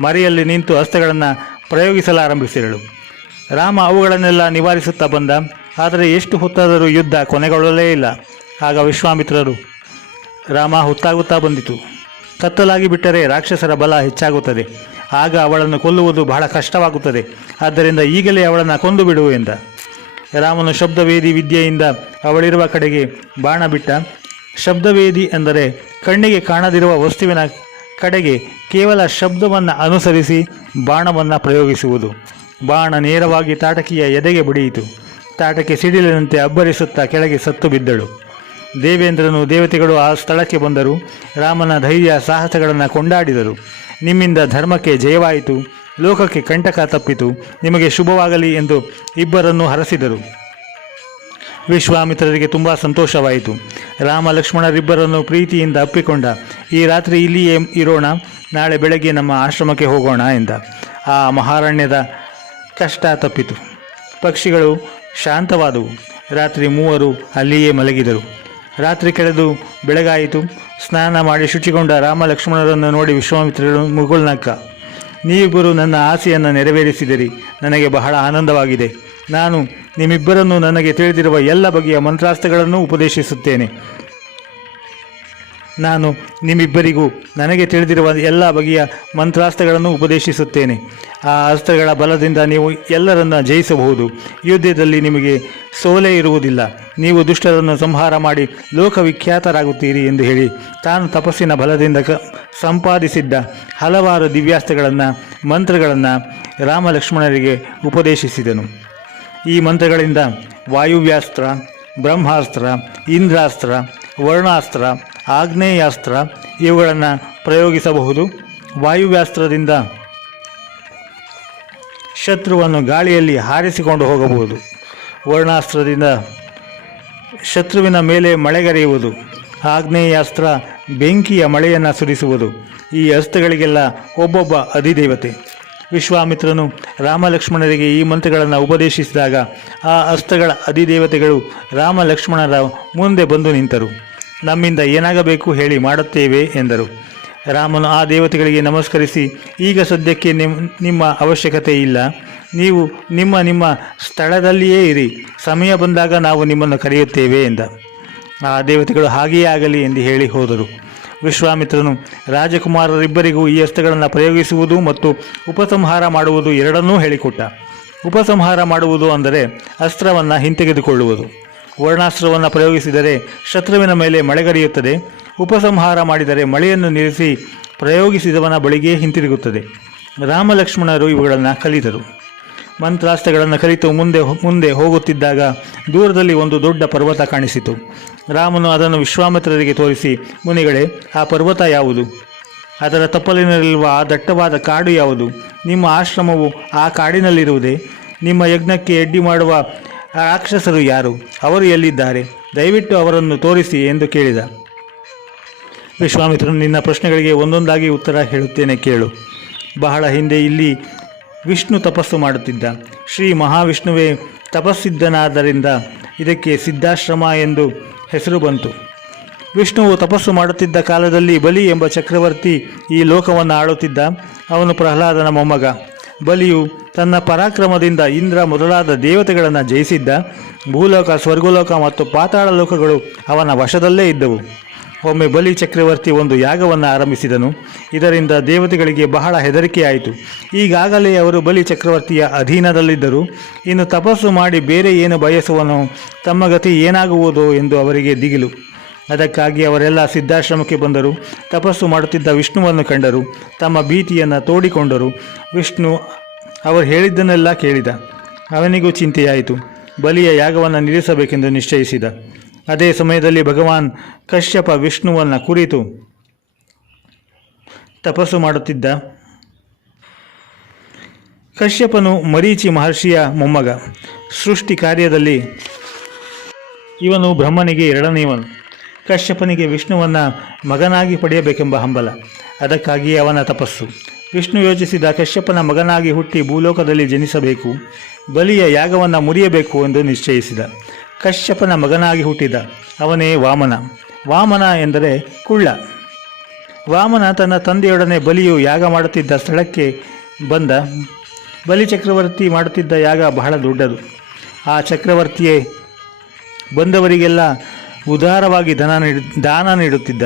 ಮರೆಯಲ್ಲಿ ನಿಂತು ಅಸ್ತ್ರಗಳನ್ನು ಪ್ರಯೋಗಿಸಲಾರಂಭಿಸಿದಳು. ರಾಮ ಅವುಗಳನ್ನೆಲ್ಲ ನಿವಾರಿಸುತ್ತಾ ಬಂದ. ಆದರೆ ಎಷ್ಟು ಹೊತ್ತಾದರೂ ಯುದ್ಧ ಕೊನೆಗೊಳ್ಳಲೇ ಇಲ್ಲ. ಆಗ ವಿಶ್ವಾಮಿತ್ರರು, ರಾಮ ಹೊತ್ತಾಗುತ್ತಾ ಬಂದಿತು. ಕತ್ತಲಾಗಿ ಬಿಟ್ಟರೆ ರಾಕ್ಷಸರ ಬಲ ಹೆಚ್ಚಾಗುತ್ತದೆ. ಆಗ ಅವಳನ್ನು ಕೊಲ್ಲುವುದು ಬಹಳ ಕಷ್ಟವಾಗುತ್ತದೆ. ಆದ್ದರಿಂದ ಈಗಲೇ ಅವಳನ್ನು ಕೊಂದು ಬಿಡು ಎಂದ. ರಾಮನು ಶಬ್ದವೇದಿ ವಿದ್ಯೆಯಿಂದ ಅವಳಿರುವ ಕಡೆಗೆ ಬಾಣ ಬಿಟ್ಟ. ಶಬ್ದವೇದಿ ಎಂದರೆ ಕಣ್ಣಿಗೆ ಕಾಣದಿರುವ ವಸ್ತುವಿನ ಕಡೆಗೆ ಕೇವಲ ಶಬ್ದವನ್ನು ಅನುಸರಿಸಿ ಬಾಣವನ್ನು ಪ್ರಯೋಗಿಸುವುದು. ಬಾಣ ನೇರವಾಗಿ ತಾಟಕಿಯ ಎದೆಗೆ ಬಡಿಯಿತು. ತಾಟಕಿ ಸಿಡಿಲಿನಂತೆ ಅಬ್ಬರಿಸುತ್ತಾ ಕೆಳಗೆ ಸತ್ತು ಬಿದ್ದಳು. ದೇವೇಂದ್ರನು ದೇವತೆಗಳು ಆ ಸ್ಥಳಕ್ಕೆ ಬಂದರು. ರಾಮನ ಧೈರ್ಯ ಸಾಹಸಗಳನ್ನು ಕೊಂಡಾಡಿದರು. ನಿಮ್ಮಿಂದ ಧರ್ಮಕ್ಕೆ ಜಯವಾಯಿತು, ಲೋಕಕ್ಕೆ ಕಂಟಕ ತಪ್ಪಿತು, ನಿಮಗೆ ಶುಭವಾಗಲಿ ಎಂದು ಇಬ್ಬರನ್ನು ಹರಸಿದರು. ವಿಶ್ವಾಮಿತ್ರರಿಗೆ ತುಂಬ ಸಂತೋಷವಾಯಿತು. ರಾಮ ಲಕ್ಷ್ಮಣರಿಬ್ಬರನ್ನು ಪ್ರೀತಿಯಿಂದ ಅಪ್ಪಿಕೊಂಡ. ಈ ರಾತ್ರಿ ಇಲ್ಲಿಯೇ ಇರೋಣ, ನಾಳೆ ಬೆಳಗ್ಗೆ ನಮ್ಮ ಆಶ್ರಮಕ್ಕೆ ಹೋಗೋಣ ಎಂದ. ಆ ಮಹಾರಣ್ಯದ ಕಷ್ಟ ತಪ್ಪಿತು. ಪಕ್ಷಿಗಳು ಶಾಂತವಾದವು. ರಾತ್ರಿ ಮೂವರು ಅಲ್ಲಿಯೇ ಮಲಗಿದರು. ರಾತ್ರಿ ಕಳೆದು ಬೆಳಗಾಯಿತು. ಸ್ನಾನ ಮಾಡಿ ಶುಚಿಗೊಂಡ ರಾಮ ಲಕ್ಷ್ಮಣರನ್ನು ನೋಡಿ ವಿಶ್ವಾಮಿತ್ರರು ಮುಗುಳ್ನಕ್ಕ. ನೀವಿಬ್ಬರು ನನ್ನ ಆಸೆಯನ್ನು ನೆರವೇರಿಸಿದಿರಿ. ನನಗೆ ಬಹಳ ಆನಂದವಾಗಿದೆ. ನಾನು ನಿಮ್ಮಿಬ್ಬರನ್ನು ನನಗೆ ತಿಳಿದಿರುವ ಎಲ್ಲ ಬಗೆಯ ಮಂತ್ರಾಸ್ತ್ರಗಳನ್ನು ಉಪದೇಶಿಸುತ್ತೇನೆ. ನಾನು ನಿಮ್ಮಿಬ್ಬರಿಗೂ ನನಗೆ ತಿಳಿದಿರುವ ಎಲ್ಲ ಬಗೆಯ ಮಂತ್ರಾಸ್ತ್ರಗಳನ್ನು ಉಪದೇಶಿಸುತ್ತೇನೆ. ಆ ಅಸ್ತ್ರಗಳ ಬಲದಿಂದ ನೀವು ಎಲ್ಲರನ್ನ ಜಯಿಸಬಹುದು. ಯುದ್ಧದಲ್ಲಿ ನಿಮಗೆ ಸೋಲೇ ಇರುವುದಿಲ್ಲ. ನೀವು ದುಷ್ಟರನ್ನು ಸಂಹಾರ ಮಾಡಿ ಲೋಕವಿಖ್ಯಾತರಾಗುತ್ತೀರಿ ಎಂದು ಹೇಳಿ ತಾನು ತಪಸ್ಸಿನ ಬಲದಿಂದ ಸಂಪಾದಿಸಿದ್ದ ಹಲವಾರು ದಿವ್ಯಾಸ್ತ್ರಗಳನ್ನು ಮಂತ್ರಗಳನ್ನು ರಾಮ ಲಕ್ಷ್ಮಣರಿಗೆ ಉಪದೇಶಿಸಿದನು. ಈ ಮಂತ್ರಗಳಿಂದ ವಾಯುವ್ಯಾಸ್ತ್ರ, ಬ್ರಹ್ಮಾಸ್ತ್ರ, ಇಂದ್ರಾಸ್ತ್ರ, ವರ್ಣಾಸ್ತ್ರ, ಆಗ್ನೇಯಾಸ್ತ್ರ ಇವುಗಳನ್ನು ಪ್ರಯೋಗಿಸಬಹುದು. ವಾಯುವ್ಯಾಸ್ತ್ರದಿಂದ ಶತ್ರುವನ್ನು ಗಾಳಿಯಲ್ಲಿ ಹಾರಿಸಿಕೊಂಡು ಹೋಗಬಹುದು. ವರ್ಣಾಸ್ತ್ರದಿಂದ ಶತ್ರುವಿನ ಮೇಲೆ ಮಳೆಗರೆಯುವುದು. ಆಗ್ನೇಯಾಸ್ತ್ರ ಬೆಂಕಿಯ ಮಳೆಯನ್ನು ಸುರಿಸುವುದು. ಈ ಅಸ್ತ್ರಗಳಿಗೆಲ್ಲ ಒಬ್ಬೊಬ್ಬ ಅಧಿದೇವತೆ. ವಿಶ್ವಾಮಿತ್ರನು ರಾಮಲಕ್ಷ್ಮಣರಿಗೆ ಈ ಮಂತ್ರಗಳನ್ನು ಉಪದೇಶಿಸಿದಾಗ ಆ ಅಸ್ತ್ರಗಳ ಅಧಿದೇವತೆಗಳು ರಾಮ ಲಕ್ಷ್ಮಣರ ಮುಂದೆ ಬಂದು ನಿಂತರು. ನಮ್ಮಿಂದ ಏನಾಗಬೇಕು ಹೇಳಿ ಮಾಡುತ್ತೇವೆ ಎಂದರು. ರಾಮನು ಆ ದೇವತೆಗಳಿಗೆ ನಮಸ್ಕರಿಸಿ, ಈಗ ಸದ್ಯಕ್ಕೆ ನಿಮ್ಮ ಅವಶ್ಯಕತೆ ಇಲ್ಲ. ನೀವು ನಿಮ್ಮ ಸ್ಥಳದಲ್ಲಿಯೇ ಇರಿ. ಸಮಯ ಬಂದಾಗ ನಾವು ನಿಮ್ಮನ್ನು ಕರೆಯುತ್ತೇವೆ ಎಂದ. ಆ ದೇವತೆಗಳು ಹಾಗೆಯೇ ಆಗಲಿ ಎಂದು ಹೇಳಿ ಹೋದರು. ವಿಶ್ವಾಮಿತ್ರನು ರಾಜಕುಮಾರರಿಬ್ಬರಿಗೂ ಈ ಅಸ್ತ್ರಗಳನ್ನು ಪ್ರಯೋಗಿಸುವುದು ಮತ್ತು ಉಪಸಂಹಾರ ಮಾಡುವುದು ಎರಡನ್ನೂ ಹೇಳಿಕೊಟ್ಟ. ಉಪಸಂಹಾರ ಮಾಡುವುದು ಅಂದರೆ ಅಸ್ತ್ರವನ್ನು ಹಿಂತೆಗೆದುಕೊಳ್ಳುವುದು. ವರ್ಣಾಸ್ತ್ರವನ್ನು ಪ್ರಯೋಗಿಸಿದರೆ ಶತ್ರುವಿನ ಮೇಲೆ ಮಳೆಗರೆಯುತ್ತದೆ. ಉಪಸಂಹಾರ ಮಾಡಿದರೆ ಮಳೆಯನ್ನು ನಿಲ್ಲಿಸಿ ಪ್ರಯೋಗಿಸಿದವನ ಬಳಿಗೆ ಹಿಂತಿರುಗುತ್ತದೆ. ರಾಮ ಲಕ್ಷ್ಮಣರು ಇವುಗಳನ್ನು ಕಲಿತರು. ಮಂತ್ರಾಸ್ತ್ರಗಳನ್ನು ಕಲಿತು ಮುಂದೆ ಹೋಗುತ್ತಿದ್ದಾಗ ದೂರದಲ್ಲಿ ಒಂದು ದೊಡ್ಡ ಪರ್ವತ ಕಾಣಿಸಿತು. ರಾಮನು ಅದನ್ನು ವಿಶ್ವಾಮಿತ್ರರಿಗೆ ತೋರಿಸಿ, ಮುನಿಗಳೇ, ಆ ಪರ್ವತ ಯಾವುದು? ಅದರ ತಪ್ಪಲಿನಲ್ಲಿರುವ ಆ ದಟ್ಟವಾದ ಕಾಡು ಯಾವುದು? ನಿಮ್ಮ ಆಶ್ರಮವು ಆ ಕಾಡಿನಲ್ಲಿರುವುದೇ? ನಿಮ್ಮ ಯಜ್ಞಕ್ಕೆ ಅಡ್ಡಿ ಮಾಡುವ ರಾಕ್ಷಸರು ಯಾರು? ಅವರು ಎಲ್ಲಿದ್ದಾರೆ? ದಯವಿಟ್ಟು ಅವರನ್ನು ತೋರಿಸಿ ಎಂದು ಕೇಳಿದ. ವಿಶ್ವಾಮಿತ್ರನು, ನಿನ್ನ ಪ್ರಶ್ನೆಗಳಿಗೆ ಒಂದೊಂದಾಗಿ ಉತ್ತರ ಹೇಳುತ್ತೇನೆ ಕೇಳು. ಬಹಳ ಹಿಂದೆ ಇಲ್ಲಿ ವಿಷ್ಣು ತಪಸ್ಸು ಮಾಡುತ್ತಿದ್ದ. ಶ್ರೀ ಮಹಾವಿಷ್ಣುವೇ ತಪಸ್ಸಿದ್ದನಾದ್ದರಿಂದ ಇದಕ್ಕೆ ಸಿದ್ಧಾಶ್ರಮ ಎಂದು ಹೆಸರು ಬಂತು. ವಿಷ್ಣುವು ತಪಸ್ಸು ಮಾಡುತ್ತಿದ್ದ ಕಾಲದಲ್ಲಿ ಬಲಿ ಎಂಬ ಚಕ್ರವರ್ತಿ ಈ ಲೋಕವನ್ನು ಆಳುತ್ತಿದ್ದ. ಅವನು ಪ್ರಹ್ಲಾದನ ಮೊಮ್ಮಗ. ಬಲಿಯು ತನ್ನ ಪರಾಕ್ರಮದಿಂದ ಇಂದ್ರ ಮೊದಲಾದ ದೇವತೆಗಳನ್ನು ಜಯಿಸಿದ್ದ. ಭೂಲೋಕ, ಸ್ವರ್ಗಲೋಕ ಮತ್ತು ಪಾತಾಳ ಲೋಕಗಳು ಅವನ ವಶದಲ್ಲೇ ಇದ್ದವು. ಒಮ್ಮೆ ಬಲಿ ಚಕ್ರವರ್ತಿ ಒಂದು ಯಾಗವನ್ನು ಆರಂಭಿಸಿದನು. ಇದರಿಂದ ದೇವತೆಗಳಿಗೆ ಬಹಳ ಹೆದರಿಕೆಯಾಯಿತು. ಈಗಾಗಲೇ ಅವರು ಬಲಿ ಚಕ್ರವರ್ತಿಯ ಅಧೀನದಲ್ಲಿದ್ದರು. ಇನ್ನು ತಪಸ್ಸು ಮಾಡಿ ಬೇರೆ ಏನು ಬಯಸುವನೋ, ತಮ್ಮ ಗತಿ ಏನಾಗುವುದೋ ಎಂದು ಅವರಿಗೆ ದಿಗಿಲು. ಅದಕ್ಕಾಗಿ ಅವರೆಲ್ಲ ಸಿದ್ಧಾಶ್ರಮಕ್ಕೆ ಬಂದರು. ತಪಸ್ಸು ಮಾಡುತ್ತಿದ್ದ ವಿಷ್ಣುವನ್ನು ಕಂಡರು. ತಮ್ಮ ಭೀತಿಯನ್ನು ತೋಡಿಕೊಂಡರು. ವಿಷ್ಣು ಅವರು ಹೇಳಿದ್ದನ್ನೆಲ್ಲ ಕೇಳಿದ. ಅವನಿಗೂ ಚಿಂತೆಯಾಯಿತು. ಬಲಿಯ ಯಾಗವನ್ನು ನಿಲ್ಲಿಸಬೇಕೆಂದು ನಿಶ್ಚಯಿಸಿದ. ಅದೇ ಸಮಯದಲ್ಲಿ ಭಗವಾನ್ ಕಶ್ಯಪ ವಿಷ್ಣುವನ್ನು ಕುರಿತು ತಪಸ್ಸು ಮಾಡುತ್ತಿದ್ದ. ಕಶ್ಯಪನು ಮರೀಚಿ ಮಹರ್ಷಿಯ ಮೊಮ್ಮಗ. ಸೃಷ್ಟಿ ಕಾರ್ಯದಲ್ಲಿ ಇವನು ಬ್ರಹ್ಮನಿಗೆ ಎರಡನೆಯವನು. ಕಶ್ಯಪನಿಗೆ ವಿಷ್ಣುವನ್ನು ಮಗನಾಗಿ ಪಡೆಯಬೇಕೆಂಬ ಹಂಬಲ. ಅದಕ್ಕಾಗಿ ಅವನ ತಪಸ್ಸು. ವಿಷ್ಣು ಯೋಚಿಸಿದ, ಕಶ್ಯಪನ ಮಗನಾಗಿ ಹುಟ್ಟಿ ಭೂಲೋಕದಲ್ಲಿ ಜನಿಸಬೇಕು, ಬಲಿಯ ಯಾಗವನ್ನು ಮುರಿಯಬೇಕು ಎಂದು ನಿಶ್ಚಯಿಸಿದ. ಕಶ್ಯಪನ ಮಗನಾಗಿ ಹುಟ್ಟಿದ ಅವನೇ ವಾಮನ. ವಾಮನ ಎಂದರೆ ಕುಳ್ಳ. ವಾಮನ ತನ್ನ ತಂದೆಯೊಡನೆ ಬಲಿಯು ಯಾಗ ಮಾಡುತ್ತಿದ್ದ ಸ್ಥಳಕ್ಕೆ ಬಂದ. ಬಲಿ ಚಕ್ರವರ್ತಿ ಮಾಡುತ್ತಿದ್ದ ಯಾಗ ಬಹಳ ದೊಡ್ಡದು. ಆ ಚಕ್ರವರ್ತಿಯೇ ಬಂದವರಿಗೆಲ್ಲ ಉದಾರವಾಗಿ ದಾನ ನೀಡುತ್ತಿದ್ದ.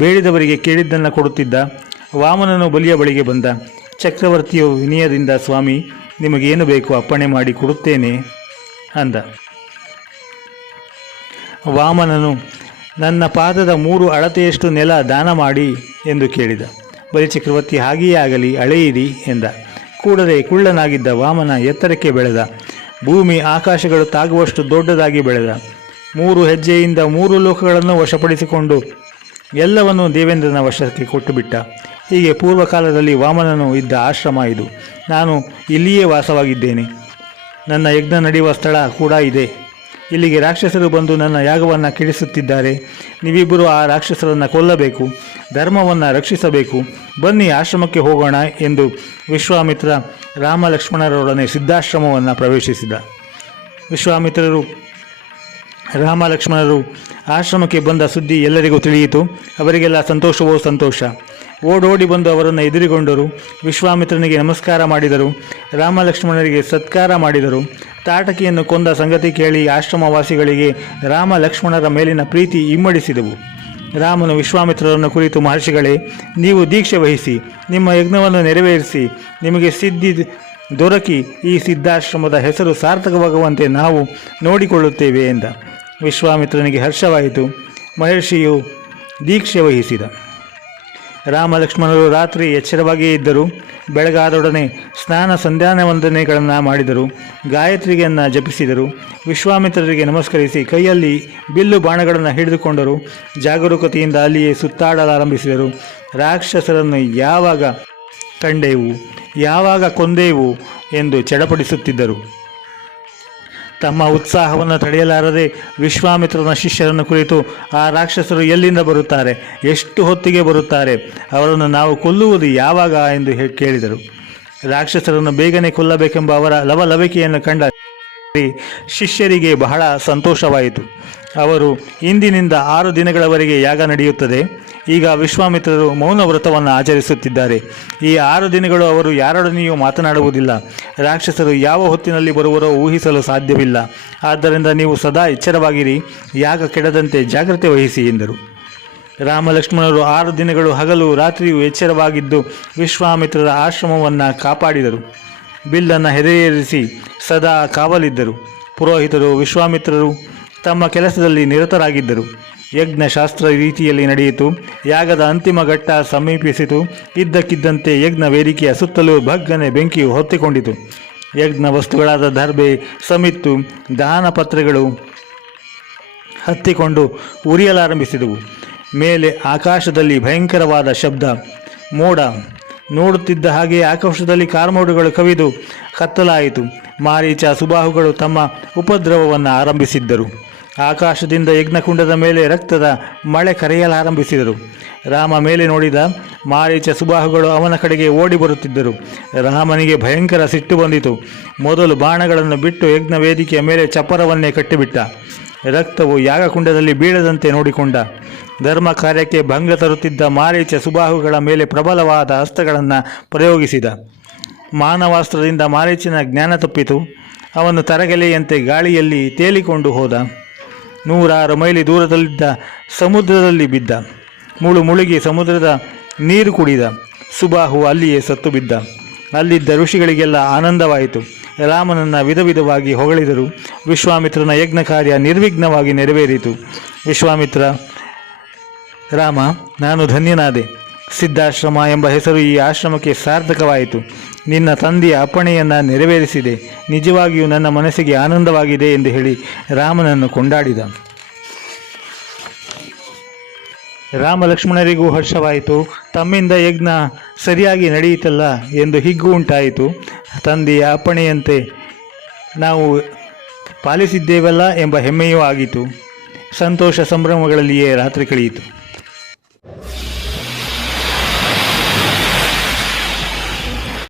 ಬೇಡಿದವರಿಗೆ ಕೇಳಿದ್ದನ್ನು ಕೊಡುತ್ತಿದ್ದ. ವಾಮನನು ಬಲಿಯ ಬಳಿಗೆ ಬಂದ. ಚಕ್ರವರ್ತಿಯು ವಿನಯದಿಂದ, ಸ್ವಾಮಿ, ನಿಮಗೇನು ಬೇಕು ಅಪ್ಪಣೆ ಮಾಡಿ ಕೊಡುತ್ತೇನೆ ಅಂದ. ವಾಮನನು, ನನ್ನ ಪಾದದ 3 ಅಳತೆಯಷ್ಟು ನೆಲ ದಾನ ಮಾಡಿ ಎಂದು ಕೇಳಿದ. ಬಲಿ ಚಕ್ರವರ್ತಿ, ಹಾಗೆಯೇ ಆಗಲಿ, ಅಳೆಯಿರಿ ಎಂದ. ಕೂಡಲೇ ಕುಳ್ಳನಾಗಿದ್ದ ವಾಮನ ಎತ್ತರಕ್ಕೆ ಬೆಳೆದ. ಭೂಮಿ ಆಕಾಶಗಳು ತಾಗುವಷ್ಟು ದೊಡ್ಡದಾಗಿ ಬೆಳೆದ. 3 ಹೆಜ್ಜೆಯಿಂದ 3 ಲೋಕಗಳನ್ನು ವಶಪಡಿಸಿಕೊಂಡು ಎಲ್ಲವನ್ನೂ ದೇವೇಂದ್ರನ ವಶಕ್ಕೆ ಕೊಟ್ಟುಬಿಟ್ಟ. ಹೀಗೆ ಪೂರ್ವಕಾಲದಲ್ಲಿ ವಾಮನನು ಇದ್ದ ಆಶ್ರಮ ಇದು. ನಾನು ಇಲ್ಲಿಯೇ ವಾಸವಾಗಿದ್ದೇನೆ. ನನ್ನ ಯಜ್ಞ ನಡೆಯುವ ಸ್ಥಳ ಕೂಡ ಇದೆ. ಇಲ್ಲಿಗೆ ರಾಕ್ಷಸರು ಬಂದು ನನ್ನ ಯಾಗವನ್ನು ಕೆಡಿಸುತ್ತಿದ್ದಾರೆ. ನೀವಿಬ್ಬರು ಆ ರಾಕ್ಷಸರನ್ನು ಕೊಲ್ಲಬೇಕು, ಧರ್ಮವನ್ನು ರಕ್ಷಿಸಬೇಕು. ಬನ್ನಿ, ಆಶ್ರಮಕ್ಕೆ ಹೋಗೋಣ ಎಂದು ವಿಶ್ವಾಮಿತ್ರ ರಾಮ ಲಕ್ಷ್ಮಣರೊಡನೆ ಸಿದ್ಧಾಶ್ರಮವನ್ನು ಪ್ರವೇಶಿಸಿದ. ವಿಶ್ವಾಮಿತ್ರರು ರಾಮ ಲಕ್ಷ್ಮಣರು ಆಶ್ರಮಕ್ಕೆ ಬಂದ ಸುದ್ದಿ ಎಲ್ಲರಿಗೂ ತಿಳಿಯಿತು. ಅವರಿಗೆಲ್ಲ ಸಂತೋಷವೋ ಸಂತೋಷ. ಓಡೋಡಿ ಬಂದು ಅವರನ್ನು ಎದುರುಗೊಂಡರು. ವಿಶ್ವಾಮಿತ್ರನಿಗೆ ನಮಸ್ಕಾರ ಮಾಡಿದರು. ರಾಮ ಲಕ್ಷ್ಮಣರಿಗೆ ಸತ್ಕಾರ ಮಾಡಿದರು. ತಾಟಕಿಯನ್ನು ಕೊಂದ ಸಂಗತಿ ಕೇಳಿ ಆಶ್ರಮವಾಸಿಗಳಿಗೆ ರಾಮ ಲಕ್ಷ್ಮಣರ ಮೇಲಿನ ಪ್ರೀತಿ ಇಮ್ಮಡಿಸಿದವು. ರಾಮನು ವಿಶ್ವಾಮಿತ್ರರನ್ನು ಕುರಿತು, ಮಹರ್ಷಿಗಳೇ, ನೀವು ದೀಕ್ಷೆ ವಹಿಸಿ ನಿಮ್ಮ ಯಜ್ಞವನ್ನು ನೆರವೇರಿಸಿ ನಿಮಗೆ ಸಿದ್ಧಿ ದೊರಕಿ ಈ ಸಿದ್ಧಾಶ್ರಮದ ಹೆಸರು ಸಾರ್ಥಕವಾಗುವಂತೆ ನಾವು ನೋಡಿಕೊಳ್ಳುತ್ತೇವೆ ಎಂದ. ವಿಶ್ವಾಮಿತ್ರನಿಗೆ ಹರ್ಷವಾಯಿತು. ಮಹರ್ಷಿಯು ದೀಕ್ಷೆ ವಹಿಸಿದ. ರಾಮ ಲಕ್ಷ್ಮಣರು ರಾತ್ರಿ ಎಚ್ಚರವಾಗಿಯೇ ಇದ್ದರು. ಬೆಳಗಾದೊಡನೆ ಸ್ನಾನ ಸಂಧ್ಯಾನ ವಂದನೆಗಳನ್ನು ಮಾಡಿದರು. ಗಾಯತ್ರಿಯನ್ನು ಜಪಿಸಿದರು. ವಿಶ್ವಾಮಿತ್ರರಿಗೆ ನಮಸ್ಕರಿಸಿ ಕೈಯಲ್ಲಿ ಬಿಲ್ಲು ಬಾಣಗಳನ್ನು ಹಿಡಿದುಕೊಂಡರು. ಜಾಗರೂಕತೆಯಿಂದ ಅಲ್ಲಿಯೇ ಸುತ್ತಾಡಲಾರಂಭಿಸಿದರು. ರಾಕ್ಷಸರನ್ನು ಯಾವಾಗ ಕಂಡೆವು, ಯಾವಾಗ ಕೊಂದೆವು ಎಂದು ಚಡಪಡಿಸುತ್ತಿದ್ದರು. ತಮ್ಮ ಉತ್ಸಾಹವನ್ನು ತಡೆಯಲಾರದೆ ವಿಶ್ವಾಮಿತ್ರನ ಶಿಷ್ಯರನ್ನು ಕುರಿತು, ಆ ರಾಕ್ಷಸರು ಎಲ್ಲಿಂದ ಬರುತ್ತಾರೆ, ಎಷ್ಟು ಹೊತ್ತಿಗೆ ಬರುತ್ತಾರೆ, ಅವರನ್ನು ನಾವು ಕೊಲ್ಲುವುದು ಯಾವಾಗ ಎಂದು ಕೇಳಿದರು. ರಾಕ್ಷಸರನ್ನು ಬೇಗನೆ ಕೊಲ್ಲಬೇಕೆಂಬ ಅವರ ಲವಲವಿಕೆಯನ್ನು ಕಂಡ ಶಿಷ್ಯರಿಗೆ ಬಹಳ ಸಂತೋಷವಾಯಿತು. ಅವರು, ಇಂದಿನಿಂದ 6 ದಿನಗಳವರೆಗೆ ಯಾಗ ನಡೆಯುತ್ತದೆ. ಈಗ ವಿಶ್ವಾಮಿತ್ರರು ಮೌನ ವ್ರತವನ್ನು ಆಚರಿಸುತ್ತಿದ್ದಾರೆ. ಈ 6 ದಿನಗಳು ಅವರು ಯಾರೊಡನೆಯೂ ಮಾತನಾಡುವುದಿಲ್ಲ. ರಾಕ್ಷಸರು ಯಾವ ಹೊತ್ತಿನಲ್ಲಿ ಬರುವರೋ ಊಹಿಸಲು ಸಾಧ್ಯವಿಲ್ಲ. ಆದ್ದರಿಂದ ನೀವು ಸದಾ ಎಚ್ಚರವಾಗಿರಿ, ಯಾಗ ಕೆಡದಂತೆ ಜಾಗ್ರತೆ ವಹಿಸಿ ಎಂದರು. ರಾಮ ಲಕ್ಷ್ಮಣರು 6 ದಿನಗಳು ಹಗಲು ರಾತ್ರಿಯೂ ಎಚ್ಚರವಾಗಿದ್ದು ವಿಶ್ವಾಮಿತ್ರರ ಆಶ್ರಮವನ್ನು ಕಾಪಾಡಿದರು. ಬಿಲ್ಲನ್ನು ಹೆದೆಯೇರಿಸಿ ಸದಾ ಕಾವಲಿದ್ದರು. ಪುರೋಹಿತರು ವಿಶ್ವಾಮಿತ್ರರು ತಮ್ಮ ಕೆಲಸದಲ್ಲಿ ನಿರತರಾಗಿದ್ದರು. ಯಜ್ಞಶಾಸ್ತ್ರ ರೀತಿಯಲ್ಲಿ ನಡೆಯಿತು. ಯಾಗದ ಅಂತಿಮ ಘಟ್ಟ ಸಮೀಪಿಸಿತು. ಇದ್ದಕ್ಕಿದ್ದಂತೆ ಯಜ್ಞ ವೇದಿಕೆಯ ಸುತ್ತಲೂ ಭಗ್ಗನೆ ಬೆಂಕಿಯು ಹೊತ್ತಿಕೊಂಡಿತು. ಯಜ್ಞ ವಸ್ತುಗಳಾದ ದರ್ಬೆ, ಸಮಿತ್ತು, ದಾನ ಪತ್ರೆಗಳು ಹತ್ತಿಕೊಂಡು ಉರಿಯಲಾರಂಭಿಸಿದವು. ಮೇಲೆ ಆಕಾಶದಲ್ಲಿ ಭಯಂಕರವಾದ ಶಬ್ದ, ಮೋಡ. ನೋಡುತ್ತಿದ್ದ ಹಾಗೆ ಆಕಾಶದಲ್ಲಿ ಕಾರ್ಮೋಡುಗಳು ಕವಿದು ಕತ್ತಲಾಯಿತು. ಮಾರೀಚ, ಸುಬಾಹುಗಳು ತಮ್ಮ ಉಪದ್ರವವನ್ನು ಆರಂಭಿಸಿದ್ದರು. ಆಕಾಶದಿಂದ ಯಜ್ಞಕುಂಡದ ಮೇಲೆ ರಕ್ತದ ಮಳೆ ಕರೆಯಲಾರಂಭಿಸಿದರು. ರಾಮ ಮೇಲೆ ನೋಡಿದ. ಮಾರೀಚ, ಸುಬಾಹುಗಳು ಅವನ ಕಡೆಗೆ ಓಡಿ ಬರುತ್ತಿದ್ದರು. ರಾಮನಿಗೆ ಭಯಂಕರ ಸಿಟ್ಟು ಬಂದಿತು. ಮೊದಲು ಬಾಣಗಳನ್ನು ಬಿಟ್ಟು ಯಜ್ಞ ವೇದಿಕೆಯ ಮೇಲೆ ಚಪ್ಪರವನ್ನೇ ಕಟ್ಟಿಬಿಟ್ಟ. ರಕ್ತವು ಯಾಗಕುಂಡದಲ್ಲಿ ಬೀಳದಂತೆ ನೋಡಿಕೊಂಡ. ಧರ್ಮ ಕಾರ್ಯಕ್ಕೆ ಭಂಗ ತರುತ್ತಿದ್ದ ಮಾರೀಚ ಸುಬಾಹುಗಳ ಮೇಲೆ ಪ್ರಬಲವಾದ ಅಸ್ತ್ರಗಳನ್ನು ಪ್ರಯೋಗಿಸಿದ. ಮಾನವಾಸ್ತ್ರದಿಂದ ಮಾರೀಚನ ಜ್ಞಾನ ತಪ್ಪಿತು. ಅವನು ತರಗೆಲೆಯಂತೆ ಗಾಳಿಯಲ್ಲಿ ತೇಲಿಕೊಂಡು ಹೋದ. 100 ಮೈಲಿ ದೂರದಲ್ಲಿದ್ದ ಸಮುದ್ರದಲ್ಲಿ ಬಿದ್ದ. ಮುಳುಗಿ ಸಮುದ್ರದ ನೀರು ಕುಡಿದ. ಸುಬಾಹು ಅಲ್ಲಿಯೇ ಸತ್ತು ಬಿದ್ದ. ಅಲ್ಲಿದ್ದ ಋಷಿಗಳಿಗೆಲ್ಲ ಆನಂದವಾಯಿತು. ರಾಮನನ್ನು ವಿಧವಾಗಿ ಹೊಗಳಿದರು. ವಿಶ್ವಾಮಿತ್ರನ ಯಜ್ಞ ಕಾರ್ಯ ನಿರ್ವಿಘ್ನವಾಗಿ ನೆರವೇರಿತು. ವಿಶ್ವಾಮಿತ್ರ, ರಾಮ, ನಾನು ಧನ್ಯನಾದೆ. ಸಿದ್ಧಾಶ್ರಮ ಎಂಬ ಹೆಸರು ಈ ಆಶ್ರಮಕ್ಕೆ ಸಾರ್ಥಕವಾಯಿತು. ನಿನ್ನ ತಂದೆಯ ಅಪ್ಪಣೆಯನ್ನು ನೆರವೇರಿಸಿದೆ. ನಿಜವಾಗಿಯೂ ನನ್ನ ಮನಸ್ಸಿಗೆ ಆನಂದವಾಗಿದೆ ಎಂದು ಹೇಳಿ ರಾಮನನ್ನು ಕೊಂಡಾಡಿದ. ರಾಮ ಲಕ್ಷ್ಮಣರಿಗೂ ಹರ್ಷವಾಯಿತು. ತಮ್ಮಿಂದ ಯಜ್ಞ ಸರಿಯಾಗಿ ನಡೆಯಿತಲ್ಲ ಎಂದು ಹಿಗ್ಗು ಉಂಟಾಯಿತು. ತಂದೆಯ ಅಪ್ಪಣೆಯಂತೆ ನಾವು ಪಾಲಿಸಿದ್ದೇವಲ್ಲ ಎಂಬ ಹೆಮ್ಮೆಯೂ ಆಗಿತು. ಸಂತೋಷ ಸಂಭ್ರಮಗಳಲ್ಲಿಯೇ ರಾತ್ರಿ ಕಳೆಯಿತು.